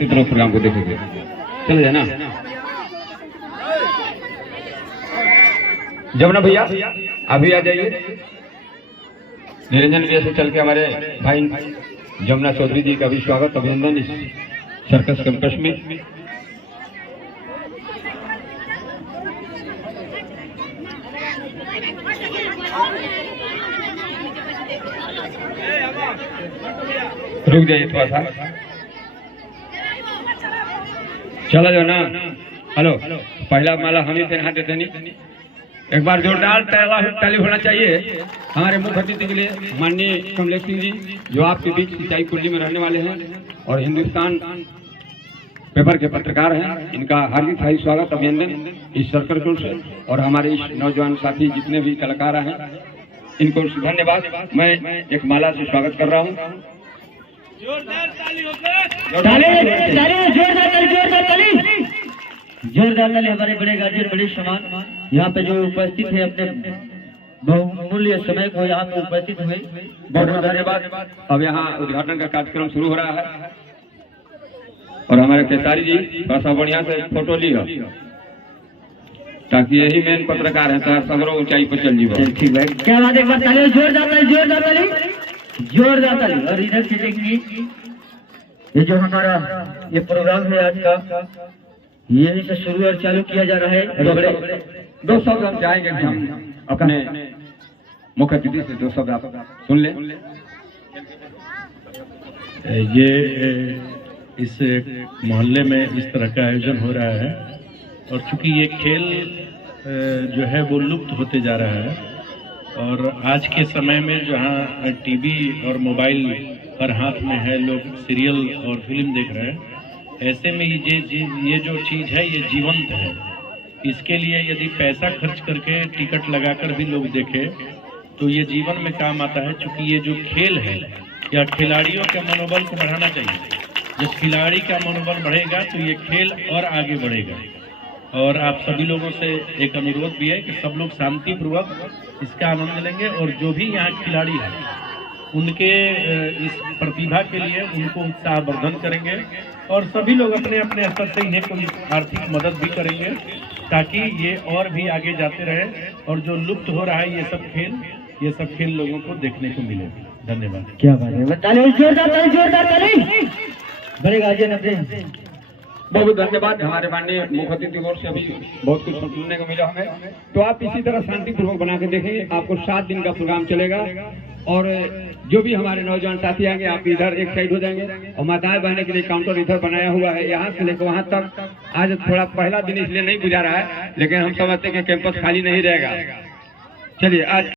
तरफ प्रोग्राम को देखेंगे। चल जाना जमुना भैया अभी आ जाइए। निरंजन भैया से चल के हमारे भाई जमुना चौधरी जी का भी स्वागत अभिनंदन इस सर्कस कैंपस में। रुक जाइए थोड़ा सा, चला जाओ ना। हेलो, पहला माला हम ही पहना देते नहीं। एक बार जोरदार ताली होना चाहिए हमारे मुख्य अतिथि के लिए, माननीय कमलेश सिंह जी, जो आपके बीच सिंचाई कुंडी में रहने वाले हैं और हिंदुस्तान पेपर के पत्रकार हैं। इनका हार्दिक स्वागत अभिनंदन इस सर्कल टूर से। और हमारे इस नौजवान साथी जितने भी कलाकार हैं इनको धन्यवाद। मैं एक माला से स्वागत कर रहा हूँ। जोरदार ताली हमारे बड़े गार्जियन बड़े सम्मान यहाँ पे जो उपस्थित है, अपने बहुमूल्य समय को यहाँ पे उपस्थित हुए, बहुत बहुत धन्यवाद। अब यहाँ उद्घाटन का कार्यक्रम शुरू हो रहा है और हमारे केसारी जी थोड़ा सा बढ़िया से फोटो लियो, ताकि यही मेन पत्रकार है तो सगरों ऊंचाई पर चल जीवो। ठीक है, क्या बात, एक बार ताली, जोरदार ताली। और इधर से देखिए ये जो हमारा ये प्रोग्राम है आज का, यही से शुरू और चालू किया जा रहा है। दो शब्द हम जाएंगे, हम अपने मुख्य अतिथि से दो शब्द आप सुन ले। ये इस मोहल्ले में इस तरह का आयोजन हो रहा है और चूंकि ये खेल जो है वो लुप्त होते जा रहा है और आज के समय में जहाँ टीवी और मोबाइल हर हाथ में है, लोग सीरियल और फिल्म देख रहे हैं, ऐसे में ये जो चीज़ है ये जीवंत है। इसके लिए यदि पैसा खर्च करके टिकट लगाकर भी लोग देखें तो ये जीवन में काम आता है। चूँकि ये जो खेल है या खिलाड़ियों के मनोबल को बढ़ाना चाहिए। जब खिलाड़ी का मनोबल बढ़ेगा तो ये खेल और आगे बढ़ेगा। और आप सभी लोगों से एक अनुरोध भी है कि सब लोग शांतिपूर्वक इसका आनंद लेंगे और जो भी यहाँ खिलाड़ी हैं उनके इस प्रतिभा के लिए उनको उत्साहवर्धन करेंगे और सभी लोग अपने अपने स्तर से इन्हें कोई आर्थिक मदद भी करेंगे ताकि ये और भी आगे जाते रहे और जो लुप्त हो रहा है ये सब खेल लोगों को देखने को मिले। धन्यवाद। क्या बात है, जोरदार ताली। बड़े गार्जियन अपने बहुत धन्यवाद। हमारे माननीय मुख्य अतिथि ओर से अभी बहुत कुछ सुनने को मिला हमें, तो आप इसी तरह शांतिपूर्वक बना के देखेंगे। आपको 7 दिन का प्रोग्राम चलेगा और जो भी हमारे नौजवान साथी आएंगे आप इधर एक साइड हो जाएंगे और माताएं बहने के लिए काउंटर इधर बनाया हुआ है, यहाँ से लेकर वहाँ तक। आज थोड़ा पहला दिन इसलिए नहीं बुझा रहा है, लेकिन हम समझते हैं कि कैंपस खाली नहीं रहेगा। चलिए आज